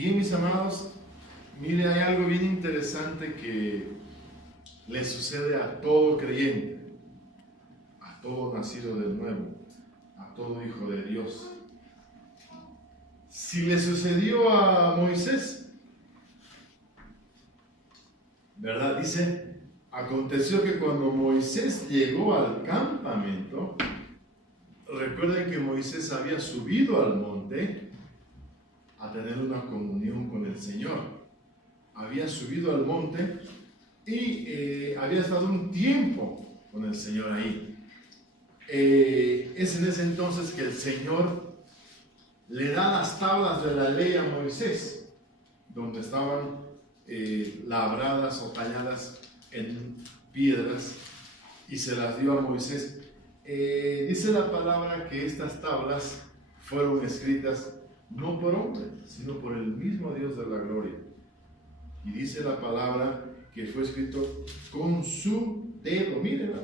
Bien, mis amados, mire, hay algo bien interesante que le sucede a todo creyente, a todo nacido de nuevo, a todo hijo de Dios. Si le sucedió a Moisés, ¿verdad? Dice, aconteció que cuando Moisés llegó al campamento, recuerden que Moisés había subido al monte a tener una comunión con el Señor. Había subido al monte y había estado un tiempo con el Señor ahí. Es en ese entonces que el Señor le da las tablas de la ley a Moisés, donde estaban labradas o talladas en piedras, y se las dio a Moisés. Dice la palabra que estas tablas fueron escritas no por hombre, sino por el mismo Dios de la gloria. Y dice la palabra que fue escrito con su dedo. Miren,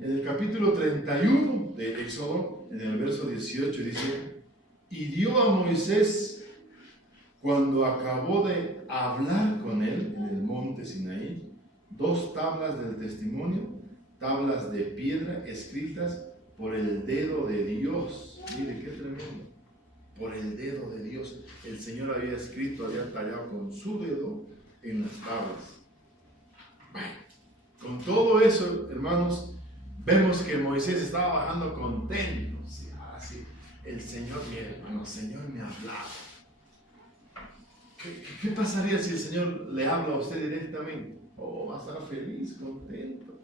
en el capítulo 31 de Éxodo, en el verso 18 dice: y dio a Moisés, cuando acabó de hablar con él en el monte Sinaí, 2 tablas del testimonio, tablas de piedra escritas por el dedo de Dios. Mire qué tremendo. Por el dedo de Dios. El Señor había escrito, había tallado con su dedo en las tablas. Bueno, con todo eso, hermanos, vemos que Moisés estaba bajando contento. Sí, así, el Señor, mi hermano, el Señor me ha hablado. ¿Qué pasaría si el Señor le habla a usted directamente? Oh, va a estar feliz, contento.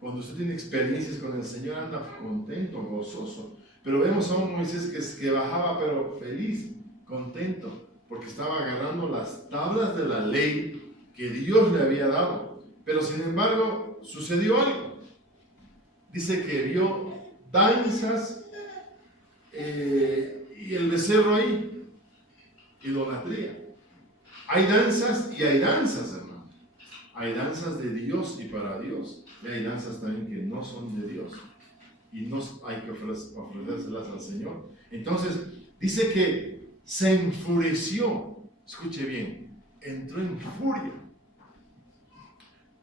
Cuando usted tiene experiencias con el Señor, anda contento, gozoso. Pero vemos a un Moisés que bajaba, pero feliz, contento, porque estaba agarrando las tablas de la ley que Dios le había dado. Pero sin embargo, sucedió algo. Dice que vio danzas y el becerro ahí, idolatría. Hay danzas y hay danzas, hermano. Hay danzas de Dios y para Dios. Y hay danzas también que no son de Dios. Y no hay que ofrecérselas al Señor. Entonces, dice que se enfureció. Escuche bien, entró en furia.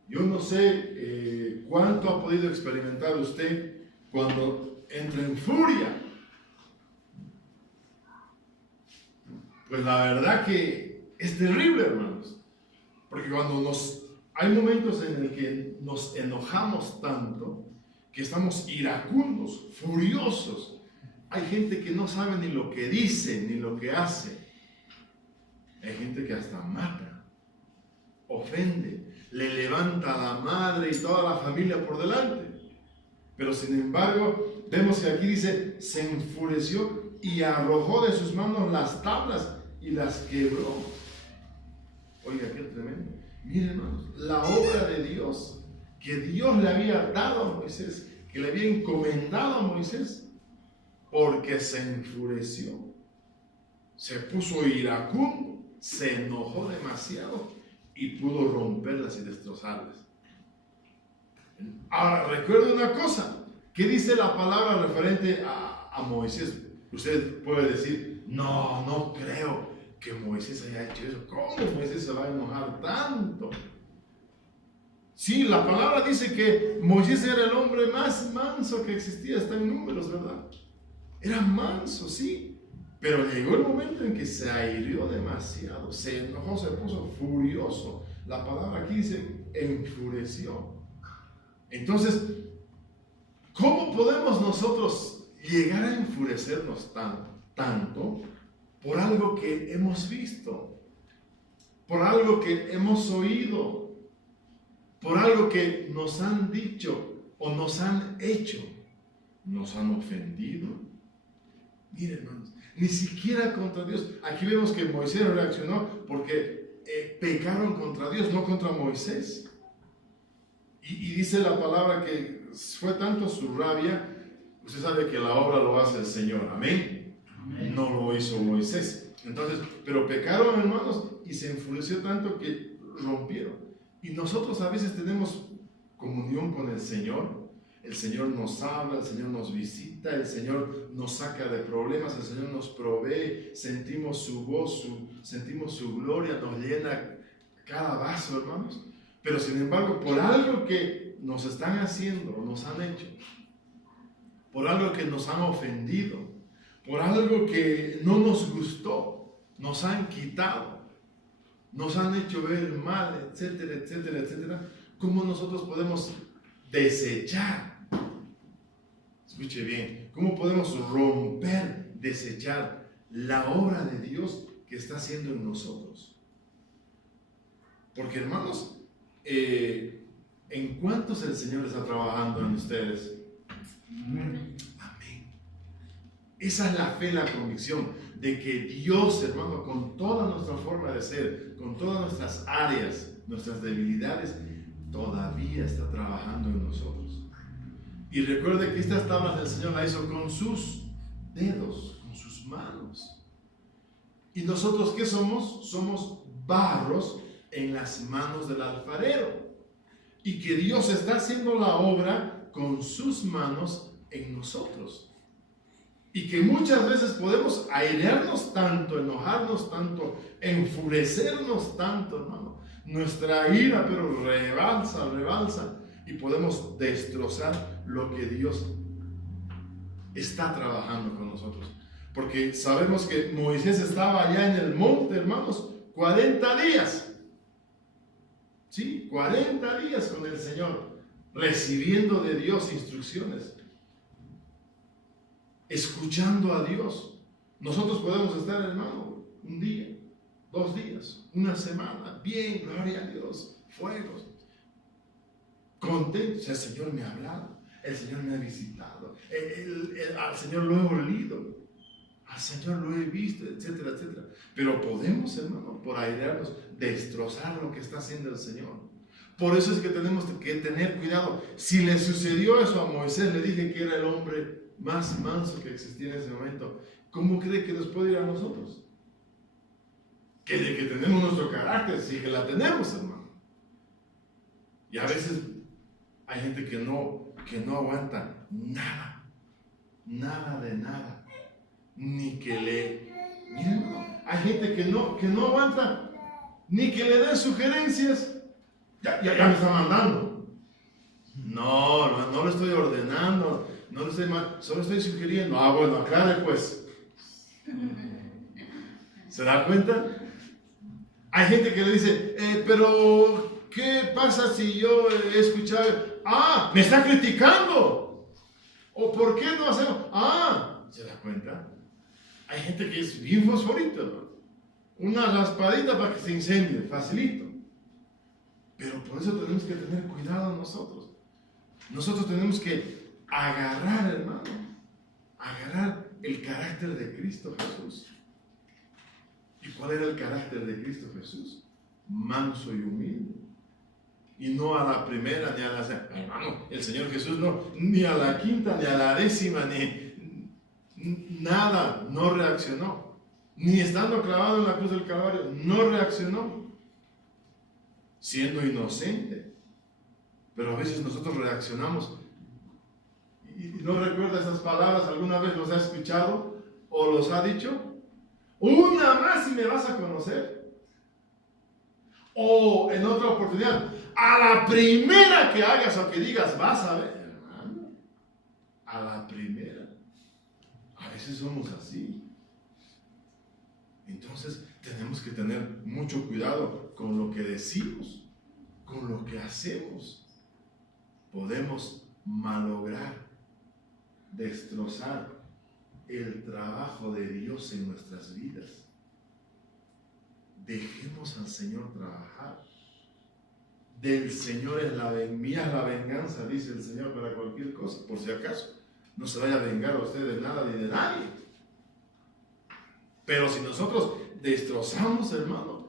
Yo no sé cuánto ha podido experimentar usted cuando entra en furia. Pues la verdad que es terrible, hermanos. Porque cuando hay momentos en el que nos enojamos tanto, que estamos iracundos, furiosos. Hay gente que no sabe ni lo que dice, ni lo que hace. Hay gente que hasta mata, ofende, le levanta a la madre y toda la familia por delante. Pero sin embargo, vemos que aquí dice, se enfureció y arrojó de sus manos las tablas y las quebró. Oiga, qué tremendo. Miren, hermanos, la obra de Dios que Dios le había dado a Moisés, que le había encomendado a Moisés, porque se enfureció, se puso iracundo, se enojó demasiado y pudo romperlas y destrozarlas. Ahora, recuerde una cosa, ¿qué dice la palabra referente a Moisés? Usted puede decir, no creo que Moisés haya hecho eso. ¿Cómo Moisés se va a enojar tanto? Sí, la palabra dice que Moisés era el hombre más manso que existía, está en Números, ¿verdad? Era manso, sí, pero llegó el momento en que se airió demasiado, se enojó, se puso furioso. La palabra aquí dice, enfureció. Entonces, ¿cómo podemos nosotros llegar a enfurecernos tanto por algo que hemos visto, por algo que hemos oído, por algo que nos han dicho o nos han hecho? Nos han ofendido. Miren, hermanos, ni siquiera contra Dios. Aquí vemos que Moisés reaccionó porque pecaron contra Dios, no contra Moisés. Y dice la palabra que fue tanto su rabia. Usted sabe que la obra lo hace el Señor, amén. Amén. No lo hizo Moisés. Entonces, pero pecaron, hermanos, y se enfureció tanto que rompieron. Y nosotros a veces tenemos comunión con el Señor, El Señor nos habla, el Señor nos visita, el Señor nos saca de problemas, el Señor nos provee, sentimos su voz, sentimos su gloria, nos llena cada vaso, hermanos. Pero sin embargo, por algo que nos están haciendo, nos han hecho, por algo que nos han ofendido, por algo que no nos gustó, nos han quitado, nos han hecho ver mal, etcétera, etcétera, etcétera, ¿cómo nosotros podemos desechar? Escuche bien, ¿cómo podemos romper, desechar la obra de Dios que está haciendo en nosotros? Porque, hermanos, ¿en cuántos el Señor está trabajando en ustedes? Amén. Esa es la fe, la convicción de que Dios, hermano, con toda nuestra forma de ser, con todas nuestras áreas, nuestras debilidades, todavía está trabajando en nosotros. Y recuerde que estas tablas del Señor las hizo con sus dedos, con sus manos. ¿Y nosotros qué somos? Somos barros en las manos del alfarero. Y que Dios está haciendo la obra con sus manos en nosotros. Y que muchas veces podemos airearnos tanto, enojarnos tanto, enfurecernos tanto, hermano. Nuestra ira, pero rebalsa. Y podemos destrozar lo que Dios está trabajando con nosotros. Porque sabemos que Moisés estaba allá en el monte, hermanos, 40 días. Sí, 40 días con el Señor, recibiendo de Dios instrucciones, escuchando a Dios. Nosotros podemos estar, hermano, un día, 2 días, una semana, bien, gloria a Dios, fuegos, contentos. El Señor me ha hablado, el Señor me ha visitado, al Señor lo he olido, al Señor lo he visto, etcétera, etcétera. Pero podemos, hermano, por airearnos, destrozar lo que está haciendo el Señor. Por eso es que tenemos que tener cuidado. Si le sucedió eso a Moisés, le dije que era el hombre más manso que existía en ese momento, ¿cómo cree que nos puede ir a nosotros? Que de que tenemos nuestro carácter, sí que la tenemos, hermano. Y a veces hay gente que no aguanta nada de nada, ni que le... Miren, hermano, hay gente que no aguanta ni que le den sugerencias. Ya me está mandando. No lo estoy ordenando, no lo estoy solo estoy sugiriendo. Bueno, aclare pues. ¿Se da cuenta? Hay gente que le dice, pero ¿qué pasa si yo he escuchado? Me está criticando. ¿O por qué no hacemos? ¿Se da cuenta? Hay gente que es bien fosforita, ¿no? Una raspadita para que se incendie, facilito. Pero por eso tenemos que tener cuidado nosotros. Nosotros tenemos que agarrar, hermano, el carácter de Cristo Jesús. ¿Y cuál era el carácter de Cristo Jesús? Manso y humilde. Y no a la primera ni a la segunda. Hermano, el Señor Jesús no, ni a la quinta, ni a la décima, nada, no reaccionó. Ni estando clavado en la cruz del Calvario, no reaccionó. Siendo inocente. Pero a veces nosotros reaccionamos. ¿Y no recuerda esas palabras? ¿Alguna vez los ha escuchado o los ha dicho? Una más y me vas a conocer. O en otra oportunidad, a la primera que hagas o que digas, vas a ver, hermano. A la primera. A veces somos así. Entonces tenemos que tener mucho cuidado con lo que decimos, con lo que hacemos. Podemos malograr, destrozar el trabajo de Dios en nuestras vidas. Dejemos al Señor trabajar. Del Señor es mía es la venganza, dice el Señor, para cualquier cosa, por si acaso. No se vaya a vengar a usted de nada ni de nadie. Pero si nosotros destrozamos, hermano,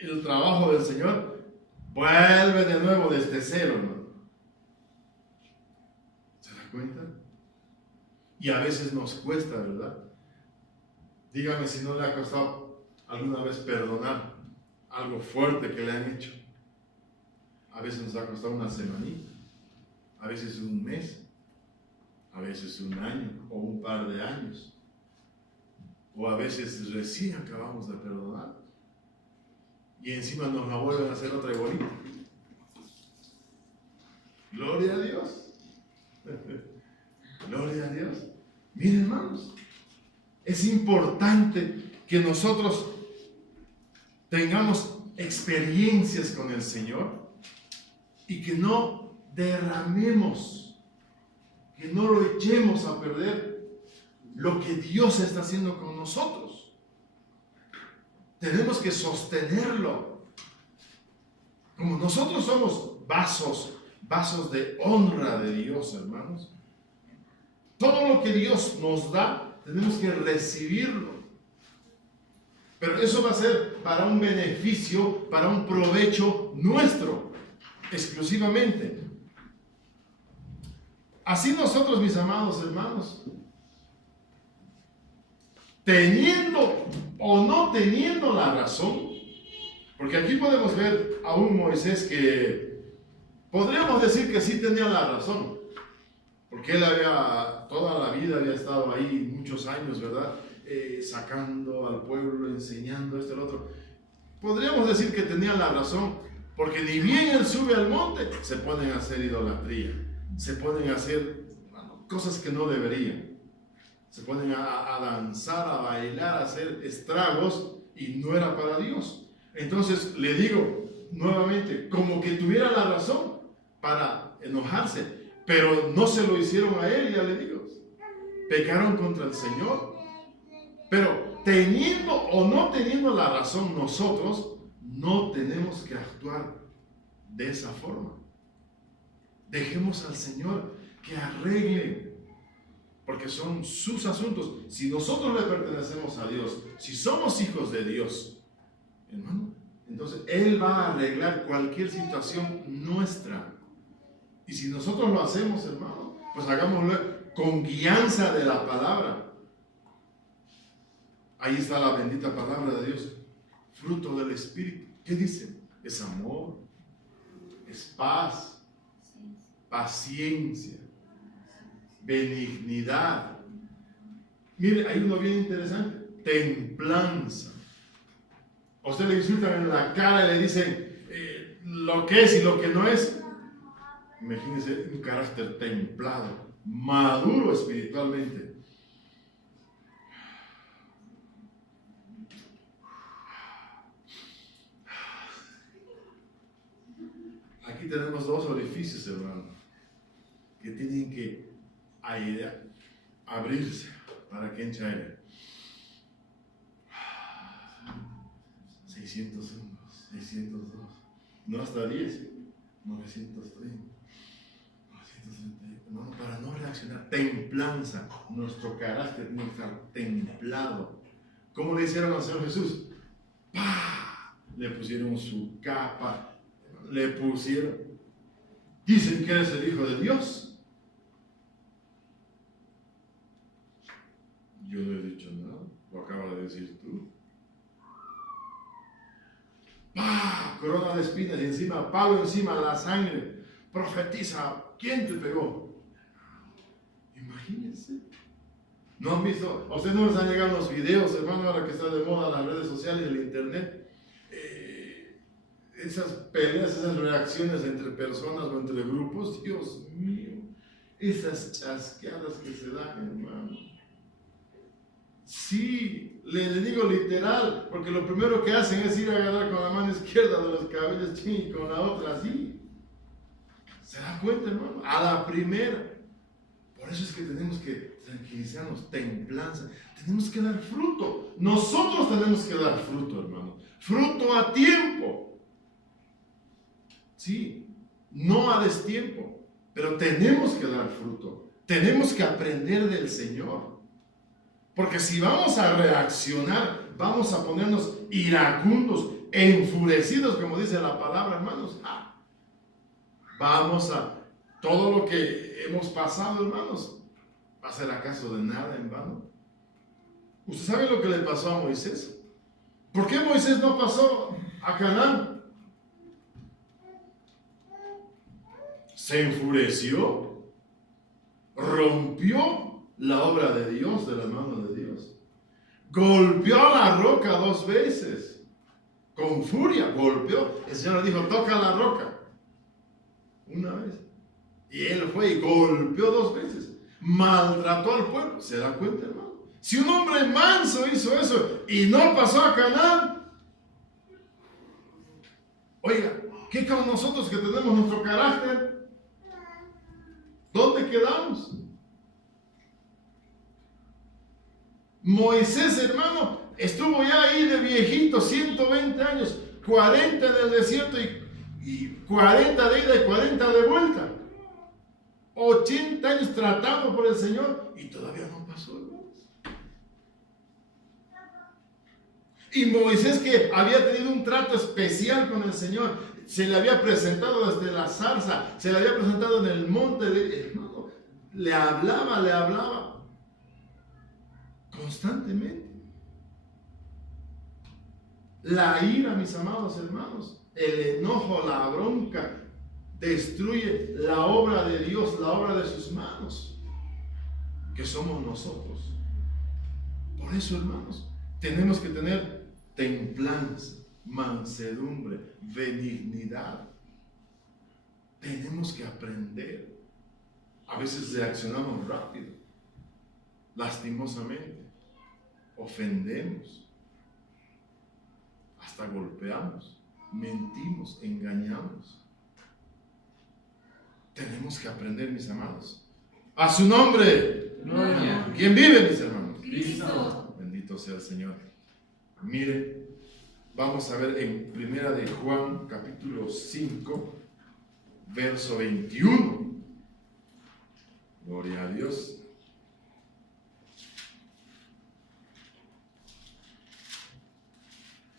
el trabajo del Señor, vuelve de nuevo desde cero, hermano. ¿Se da cuenta? Y a veces nos cuesta, ¿verdad? Dígame si no le ha costado alguna vez perdonar algo fuerte que le han hecho. A veces nos ha costado una semanita, a veces un mes, a veces un año o un par de años, o a veces recién acabamos de perdonar y encima nos la vuelven a hacer otra igualita. Gloria a Dios. Gloria a Dios. Miren, hermanos, es importante que nosotros tengamos experiencias con el Señor y que no derramemos, que no lo echemos a perder lo que Dios está haciendo con nosotros. Tenemos que sostenerlo. Como nosotros somos vasos de honra de Dios, hermanos. Todo lo que Dios nos da, tenemos que recibirlo. Pero eso va a ser para un beneficio, para un provecho nuestro, exclusivamente. Así nosotros, mis amados hermanos, teniendo o no teniendo la razón, porque aquí podemos ver a un Moisés que podríamos decir que sí tenía la razón, porque él toda la vida había estado ahí muchos años, ¿verdad? Sacando al pueblo, enseñando esto y lo otro. Podríamos decir que tenía la razón, porque ni bien él sube al monte, se ponen a hacer idolatría, se ponen a hacer cosas que no deberían, se ponen a danzar, a bailar, a hacer estragos, y no era para Dios. Entonces le digo nuevamente, como que tuviera la razón para enojarse, pero no se lo hicieron a él, ya le digo, pecaron contra el Señor. Pero teniendo o no teniendo la razón, nosotros no tenemos que actuar de esa forma. Dejemos al Señor que arregle, porque son sus asuntos. Si nosotros le pertenecemos a Dios, si somos hijos de Dios, hermano, entonces Él va a arreglar cualquier situación nuestra. Y si nosotros lo hacemos, hermano, pues hagámoslo con guianza de la palabra. Ahí está la bendita palabra de Dios. Fruto del Espíritu. ¿Qué dice? Es amor, es paz, paciencia, benignidad. Mire, hay uno bien interesante. Templanza. A usted le insultan en la cara y le dicen lo que es y lo que no es. Imagínense un carácter templado, maduro espiritualmente. Aquí tenemos dos orificios, hermano, que tienen que abrirse para que entre aire. 601, 602, no hasta 10, 930. No, para no reaccionar, templanza, nuestro carácter tiene que estar templado. ¿Cómo le hicieron al Señor Jesús? ¡Pah! Le pusieron su capa, le pusieron, dicen que eres el Hijo de Dios. Yo no he dicho nada, lo acabas de decir tú. ¡Pah! Corona de espinas y encima, palo encima, la sangre. Profetiza, ¿quién te pegó? Imagínense. ¿No han visto? ¿A ustedes no les han llegado los videos, hermano, ahora que está de moda las redes sociales y el internet? Esas peleas, esas reacciones entre personas o entre grupos, Dios mío, esas chasqueadas que se dan, hermano. Sí, le digo literal, porque lo primero que hacen es ir a agarrar con la mano izquierda de los cabellos y con la otra así. ¿Se da cuenta, hermano? A la primera. Por eso es que tenemos que tranquilizarnos, templanza. Tenemos que dar fruto. Nosotros tenemos que dar fruto, hermano. Fruto a tiempo. Sí, no a destiempo. Pero tenemos que dar fruto. Tenemos que aprender del Señor. Porque si vamos a reaccionar, vamos a ponernos iracundos, enfurecidos, como dice la palabra, hermanos. Vamos a, todo lo que hemos pasado, hermanos, ¿va a ser acaso de nada en vano? ¿Usted sabe lo que le pasó a Moisés? ¿Por qué Moisés no pasó a Canaán? se enfureció, rompió la obra de Dios, de las manos de Dios. Golpeó la roca 2 veces. Con furia, golpeó. El Señor le dijo, toca la roca. Una vez. Y él fue y golpeó 2 veces. Maltrató al pueblo. ¿Se da cuenta, hermano? Si un hombre manso hizo eso y no pasó a Canaán, oiga, ¿qué con nosotros que tenemos nuestro carácter? ¿Dónde quedamos? Moisés, hermano, estuvo ya ahí de viejito, 120 años, 40 en el desierto y 40 de ida y 40 de vuelta. 80 años tratado por el Señor y todavía no pasó, hermanos. Y Moisés, que había tenido un trato especial con el Señor, se le había presentado desde la zarza, se le había presentado en el monte, hermano, le hablaba constantemente. La ira, mis amados hermanos, el enojo, la bronca, destruye la obra de Dios, la obra de sus manos, que somos nosotros. Por eso, hermanos, tenemos que tener templanza, mansedumbre, benignidad. Tenemos que aprender. A veces reaccionamos rápido, lastimosamente, ofendemos, hasta golpeamos, mentimos, engañamos. Tenemos que aprender, mis amados. A su nombre. Gloria. ¿Quién vive, mis hermanos? Cristo. Bendito sea el Señor. Mire, vamos a ver en Primera de Juan, capítulo 5, verso 21. Gloria a Dios.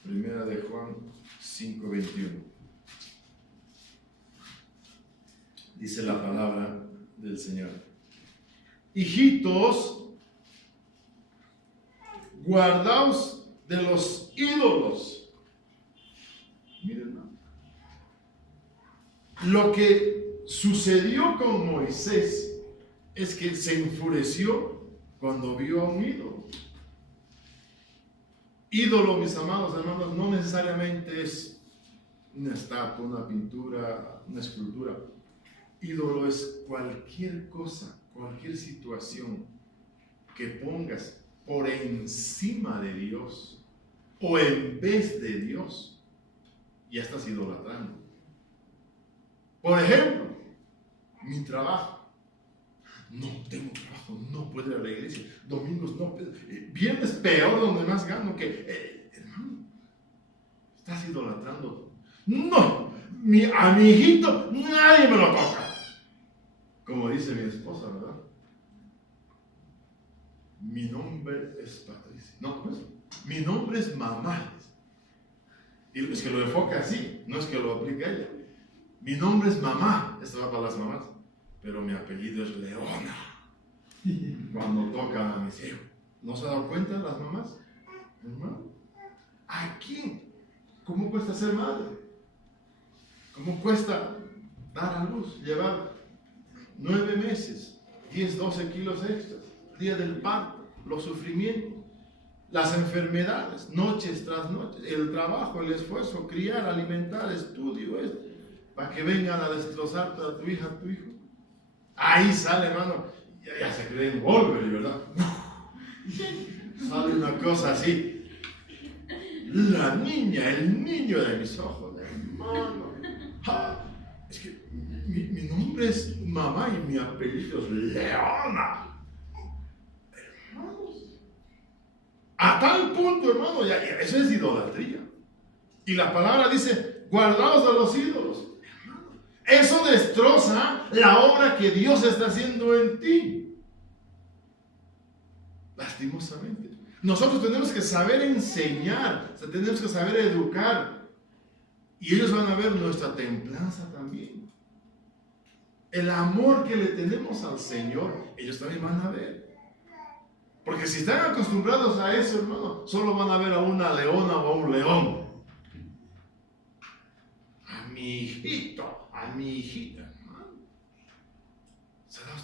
Primera de Juan 5, 21. Dice la palabra del Señor. Hijitos, guardaos de los ídolos. Miren, ¿no? Lo que sucedió con Moisés es que se enfureció cuando vio a un ídolo. Ídolo, mis amados hermanos, no necesariamente es una estatua, una pintura, una escultura. Ídolo es cualquier cosa, cualquier situación que pongas por encima de Dios o en vez de Dios, ya estás idolatrando. Por ejemplo, mi trabajo. No tengo trabajo, no puedo ir a la iglesia. Domingos no puedo. Viernes peor, donde más gano que... hermano, estás idolatrando. No, a mi hijito nadie me lo toca. Como dice mi esposa, ¿verdad? Mi nombre es Patricia. No, ¿cómo es? Mi nombre es mamá. Y es que lo enfoca así, no es que lo aplique ella. Mi nombre es mamá. Esto va para las mamás. Pero mi apellido es Leona. Cuando tocan a mis hijos. ¿No se han dado cuenta las mamás? Hermano, ¿a quién? ¿Cómo cuesta ser madre? ¿Cómo cuesta dar a luz? Llevar 9 meses, 10, 12 kilos extras, día del parto, los sufrimientos, las enfermedades, noches tras noches, el trabajo, el esfuerzo, criar, alimentar, estudio, para que vengan a destrozarte a tu hija, a tu hijo. Ahí sale, hermano, ya se cree en Wolverine, ¿verdad? Sale una cosa así. La niña, el niño de mis ojos, hermano. Es que mi nombre es mamá y mi apellido es Leona. Hermanos, a tal punto, hermano, ya eso es idolatría. Y la palabra dice, guardaos de los ídolos. Eso destroza la obra que Dios está haciendo en ti. Lastimosamente. Nosotros tenemos que saber enseñar, o sea, tenemos que saber educar. Y ellos van a ver nuestra templanza también. El amor que le tenemos al Señor, ellos también van a ver. Porque si están acostumbrados a eso, hermano, solo van a ver a una leona o a un león. A mi hijito, a mi hijita, hermano.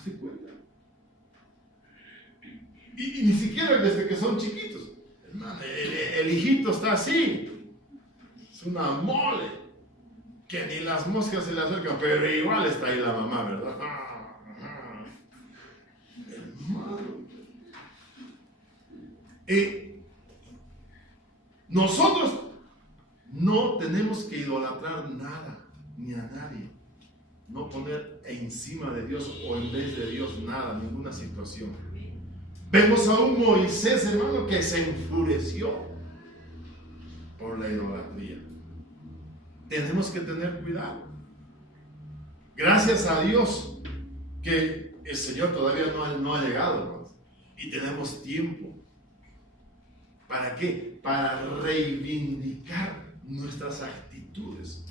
¿Te das cuenta? Y ni siquiera desde que son chiquitos. Hermano, el hijito está así. Es una mole. Que ni las moscas se le acercan, pero igual está ahí la mamá, ¿verdad? Hermano. Nosotros no tenemos que idolatrar nada, ni a nadie. No poner encima de Dios o en vez de Dios nada, ninguna situación. Vemos a un Moisés, hermano, que se enfureció por la idolatría. Tenemos que tener cuidado. Gracias a Dios que el Señor todavía no ha llegado, hermanos. Y tenemos tiempo. ¿Para qué? Para reivindicar nuestras actitudes,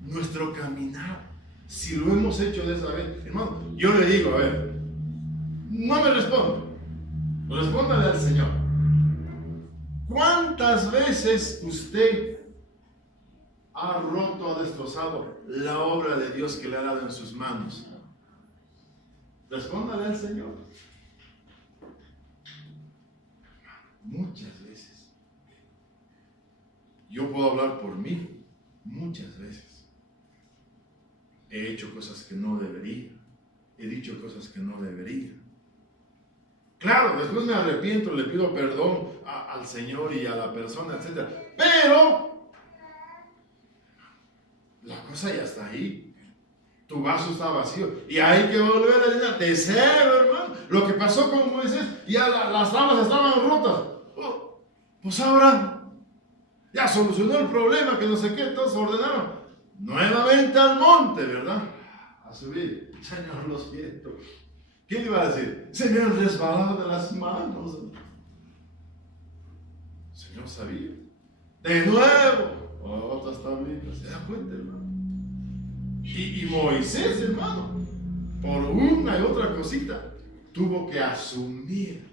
nuestro caminar. Si lo hemos hecho de esa vez, hermano, yo le digo, a ver, no me responda, respóndale al Señor. ¿Cuántas veces usted ha roto, ha destrozado la obra de Dios que le ha dado en sus manos? Respóndale al Señor. Muchas veces. Yo puedo hablar por mí. Muchas veces. He hecho cosas que no debería. He dicho cosas que no debería. Claro, después me arrepiento, le pido perdón al Señor y a la persona, etc. Pero la cosa ya está ahí. Tu vaso está vacío y hay que volver a llenar de cero, hermano. Lo que pasó con Moisés, ya las tablas estaban rotas. Oh, pues ahora ya solucionó el problema, que no sé qué, todos ordenaron nuevamente al monte, ¿verdad? A subir. Señor, lo siento. ¿Qué le iba a decir? Se me han resbalado de las manos. El Señor sabía. De nuevo, otras tablitas. ¿Se da cuenta, hermano? Y Moisés, hermano, por una y otra cosita, tuvo que asumir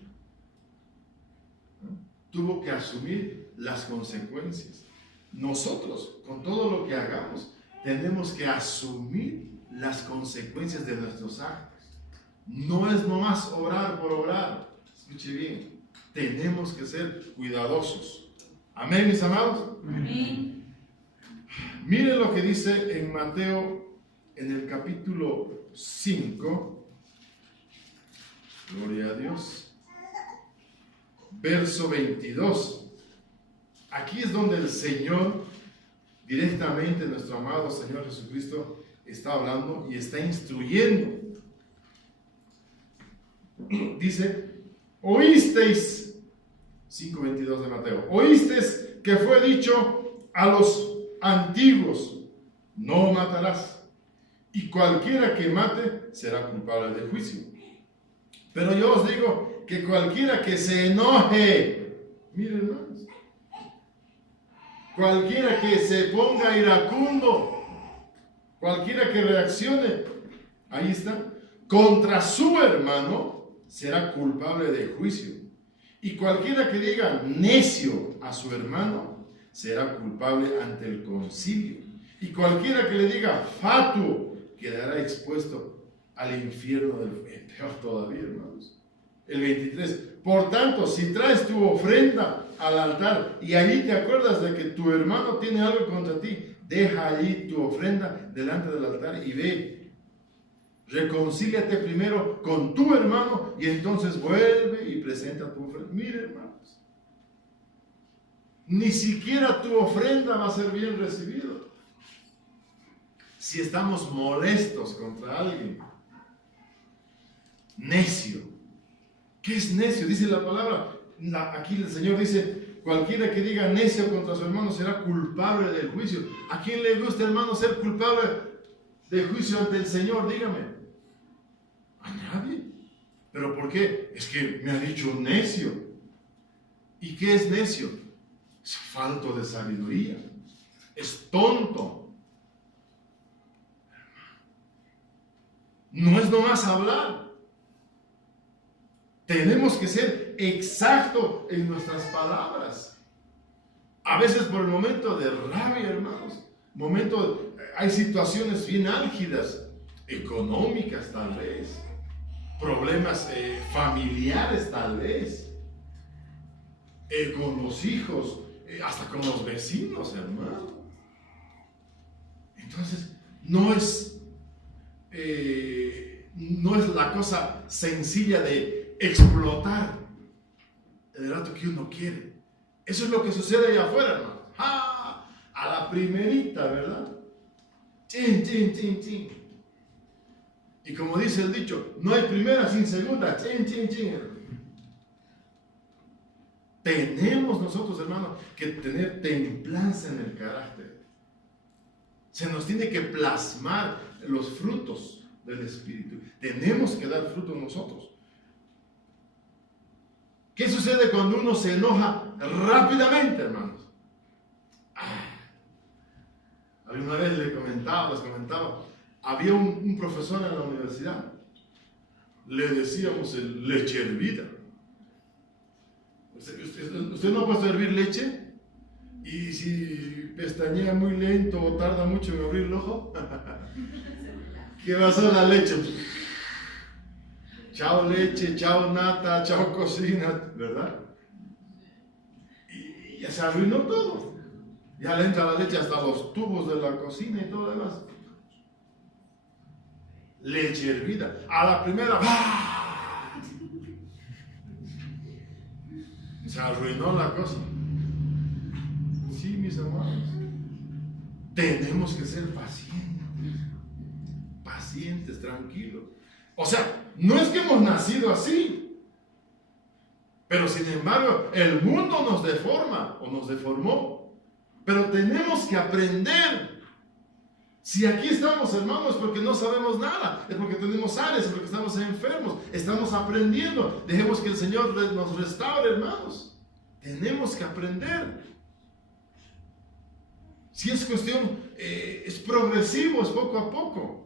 las consecuencias. Nosotros, con todo lo que hagamos, tenemos que asumir las consecuencias de nuestros actos. No es nomás orar por orar. Escuche bien, tenemos que ser cuidadosos. Amén, mis amados. Amén. Miren lo que dice en Mateo, en el capítulo 5. Gloria a Dios. Verso 22. Aquí es donde el Señor, directamente nuestro amado Señor Jesucristo, está hablando y está instruyendo. Dice, oísteis, 5:22 de Mateo, oísteis que fue dicho a los antiguos, no matarás, y cualquiera que mate será culpable de juicio. Pero yo os digo que cualquiera que se enoje, miren, hermanos, cualquiera que se ponga iracundo, cualquiera que reaccione, ahí está, contra su hermano, será culpable de juicio. Y cualquiera que diga necio a su hermano, será culpable ante el concilio. Y cualquiera que le diga fatuo, quedará expuesto al infierno del fuego. Peor todavía, hermanos. El 23. Por tanto, si traes tu ofrenda al altar y allí te acuerdas de que tu hermano tiene algo contra ti, deja allí tu ofrenda delante del altar y ve. Reconcíliate primero con tu hermano y entonces vuelve y presenta tu ofrenda. Mire, hermanos, ni siquiera tu ofrenda va a ser bien recibida si estamos molestos contra alguien. Necio. ¿Qué es necio? Dice la palabra. Aquí el Señor dice, cualquiera que diga necio contra su hermano será culpable del juicio. ¿A quién le gusta, hermano, ser culpable de juicio ante el Señor? Dígame. A nadie. ¿Pero por qué? Es que me ha dicho necio. ¿Y qué es necio? Es falto de sabiduría. Es tonto. No es nomás hablar. Tenemos que ser exactos en nuestras palabras. A veces por el momento de rabia, hermanos. Hay situaciones bien álgidas, económicas tal vez. problemas familiares tal vez, con los hijos, hasta con los vecinos, hermano. Entonces, no es la cosa sencilla de explotar el rato que uno quiere. Eso es lo que sucede allá afuera, hermano. A la primerita, ¿verdad? Chin, chin, chin, chin. Y como dice el dicho, no hay primera sin segunda. Chin, chin, chin. Tenemos nosotros, hermanos, que tener templanza en el carácter. Se nos tiene que plasmar los frutos del Espíritu. Tenemos que dar fruto nosotros. ¿Qué sucede cuando uno se enoja rápidamente, hermanos? Alguna vez les comentaba, había un profesor en la universidad, le decíamos el leche hervida. ¿Usted no ha puesto a hervir leche? Y si pestañea muy lento o tarda mucho en abrir el ojo, ¿qué va a hacer la leche? Chao leche, chao nata, chao cocina, ¿verdad? Y ya se arruinó todo. Ya le entra la leche hasta los tubos de la cocina y todo lo demás. Leche hervida. A la primera, ¡ah! Se arruinó la cosa. Sí, mis hermanos. Tenemos que ser pacientes. Pacientes, tranquilos. O sea, no es que hemos nacido así. Pero sin embargo, el mundo nos deforma o nos deformó. Pero tenemos que aprender. Si aquí estamos, hermanos, es porque no sabemos nada, es porque tenemos áreas, es porque estamos enfermos, estamos aprendiendo. Dejemos que el Señor nos restaure, hermanos. Tenemos que aprender. Si es cuestión, es progresivo, es poco a poco.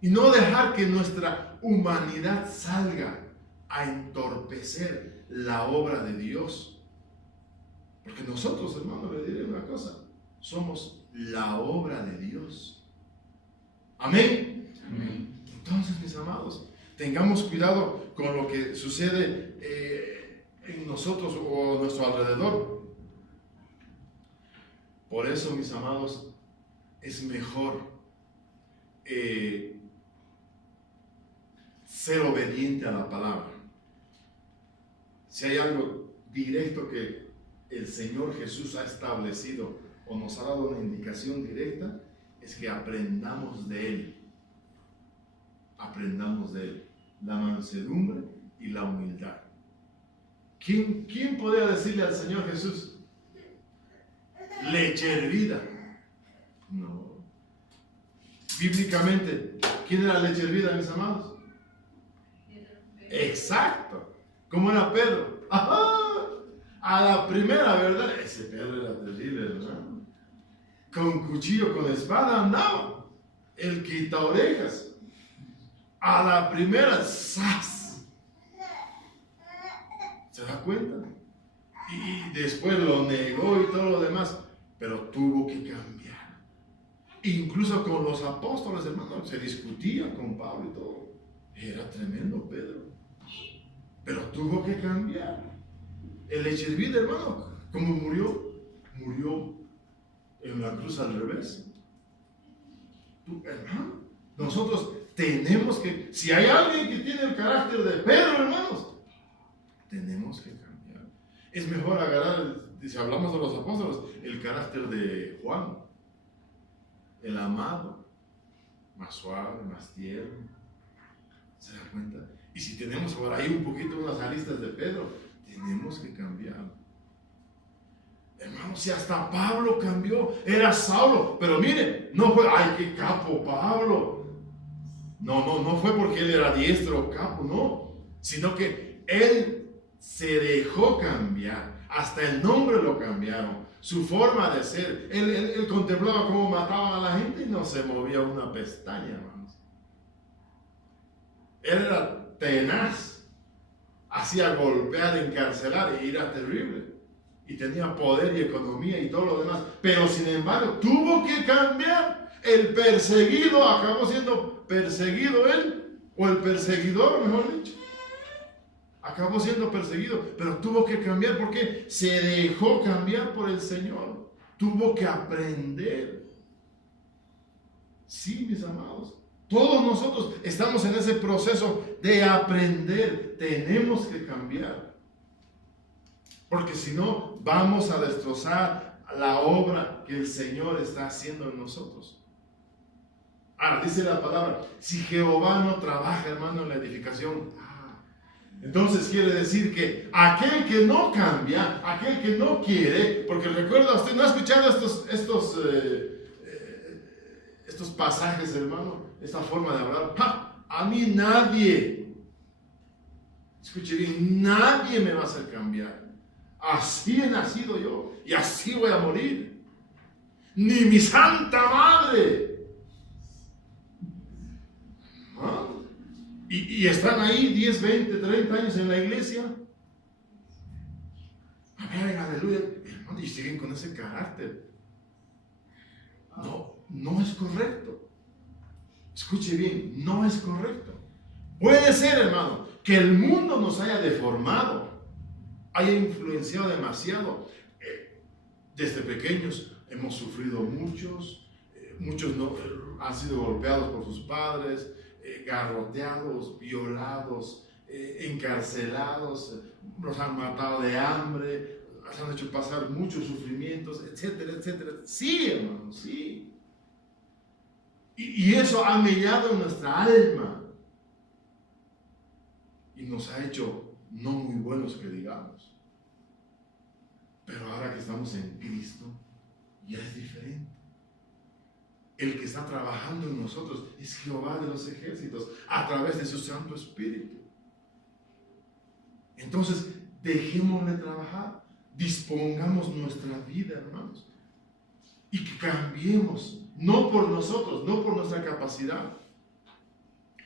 Y no dejar que nuestra humanidad salga a entorpecer la obra de Dios. Porque nosotros, hermano, le diré una cosa, somos la obra de Dios. Amén. Amén. Entonces, mis amados, tengamos cuidado con lo que sucede en nosotros o a nuestro alrededor. Por eso, mis amados, es mejor ser obediente a la palabra. Si hay algo directo que el Señor Jesús ha establecido o nos ha dado una indicación directa, es que aprendamos de Él. Aprendamos de Él. La mansedumbre y la humildad. ¿Quién podría decirle al Señor Jesús? Leche hervida. No. Bíblicamente, ¿quién era leche hervida, mis amados? Exacto. ¿Cómo era Pedro? ¡Ajá! A la primera, ¿verdad? Ese Pedro era terrible, ¿verdad? Con cuchillo, con espada andaba. El quita orejas. A la primera, ¡zas! ¿Se da cuenta? Y después lo negó y todo lo demás. Pero tuvo que cambiar. Incluso con los apóstoles, hermanos, se discutía con Pablo y todo. Era tremendo Pedro. Pero tuvo que cambiar. El leche hervida, hermano, ¿cómo murió? Murió en la cruz al revés. Hermano, nosotros tenemos que, si hay alguien que tiene el carácter de Pedro, hermanos, tenemos que cambiar. Es mejor agarrar, si hablamos de los apóstoles, el carácter de Juan, el amado, más suave, más tierno. ¿Se da cuenta? Y si tenemos por ahí un poquito unas aristas de Pedro, tenemos que cambiar. Hermanos, si hasta Pablo cambió, era Saulo, pero miren, no fue, ¡ay, qué capo Pablo! No fue porque él era diestro o capo, no, sino que él se dejó cambiar, hasta el nombre lo cambiaron, su forma de ser, él contemplaba cómo mataban a la gente y no se movía una pestaña, hermanos. Él era tenaz. Hacía golpear, encarcelar y era terrible. Y tenía poder y economía y todo lo demás. Pero sin embargo, tuvo que cambiar. El perseguido acabó siendo perseguido él o el perseguidor, mejor dicho. Acabó siendo perseguido, pero tuvo que cambiar porque se dejó cambiar por el Señor. Tuvo que aprender. Sí, mis amados. Todos nosotros estamos en ese proceso de aprender. Tenemos que cambiar. Porque si no, vamos a destrozar la obra que el Señor está haciendo en nosotros. Ahora, dice la palabra, si Jehová no trabaja, hermano, en la edificación, entonces quiere decir que aquel que no cambia, aquel que no quiere, porque recuerda, usted no ha escuchado estos pasajes, hermano, esta forma de hablar. A mí nadie, escuche bien, nadie me va a hacer cambiar. Así he nacido yo y así voy a morir. Ni mi santa madre. ¿Ah? Y están ahí 10, 20, 30 años en la iglesia. Amén, aleluya. Y siguen con ese carácter. No es correcto. Escuche bien, no es correcto. Puede ser, hermano, que el mundo nos haya deformado, haya influenciado demasiado. Desde pequeños hemos sufrido muchos no, han sido golpeados por sus padres, garroteados, violados, encarcelados, los han matado de hambre, les han hecho pasar muchos sufrimientos, etcétera, etcétera. Sí, hermano, sí. Y eso ha mellado en nuestra alma y nos ha hecho no muy buenos que digamos. Pero ahora que estamos en Cristo, ya es diferente. El que está trabajando en nosotros es Jehová de los ejércitos a través de su Santo Espíritu. Entonces, dejémosle trabajar, dispongamos nuestra vida, hermanos, y que cambiemos, no por nosotros, no por nuestra capacidad,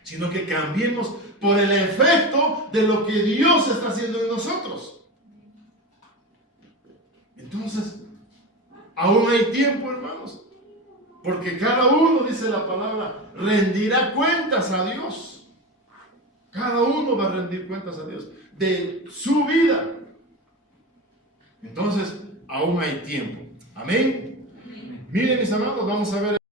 sino que cambiemos por el efecto de lo que Dios está haciendo en nosotros. Entonces, aún hay tiempo, hermanos, porque cada uno, dice la palabra, rendirá cuentas a Dios. Cada uno va a rendir cuentas a Dios de su vida. Entonces, aún hay tiempo. Amén. Miren, mis amados, vamos a ver